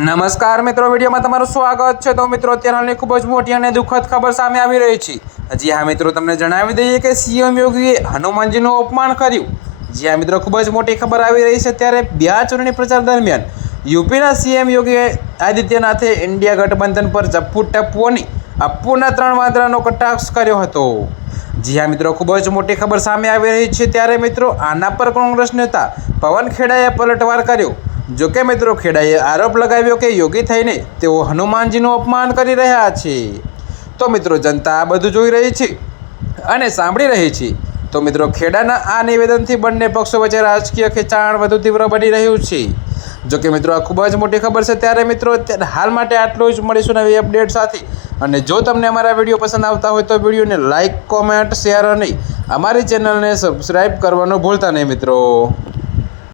નમસ્કાર મિત્રો, વિડીયોમાં તમારું સ્વાગત છે। તો મિત્રો, અત્યારે હાલની ખૂબ જ મોટી અને દુઃખદ ખબર સામે આવી રહી છે। જી હા મિત્રો, તમને જણાવી દઈએ કે સીએમ યોગીએ હનુમાનજીનું અપમાન કર્યું। જી હા મિત્રો, ખૂબ જ મોટી ખબર આવી રહી છે। ત્યારે બિહાર ચૂંટણી પ્રચાર દરમિયાન યુપીના સીએમ યોગી આદિત્યનાથે ઇન્ડિયા ગઠબંધન પર જપ્પુ ટપ્પુઓની અપ્પુના 3 વાદરાનો કટાક્ષ કર્યો હતો। જી હા મિત્રો, ખૂબ જ મોટી ખબર સામે આવી રહી છે। ત્યારે મિત્રો, આના પર કોંગ્રેસ નેતા પવન ખેડાએ પલટવાર કર્યો। જો કે મિત્રો, ખેડાએ આરોપ લગાવ્યો કે યોગી થઈને તેઓ હનુમાનજીનું અપમાન કરી રહ્યા છે। તો મિત્રો, જનતા આ બધું જોઈ રહી છે અને સાંભળી રહી છે। તો મિત્રો, ખેડાના આ નિવેદનથી બંને પક્ષો વચ્ચે રાજકીય ખેંચાણ વધુ તીવ્ર બની રહ્યું છે। જો કે મિત્રો, આ ખૂબ જ મોટી ખબર છે। ત્યારે મિત્રો, હાલ માટે આટલું જ, મળીશું નવી અપડેટ સાથે। અને જો તમને અમારા વિડીયો પસંદ આવતા હોય તો વિડીયોને લાઇક, કોમેન્ટ, શેર અને અમારી ચેનલને સબસ્ક્રાઈબ કરવાનું ભૂલતા નહીં મિત્રો।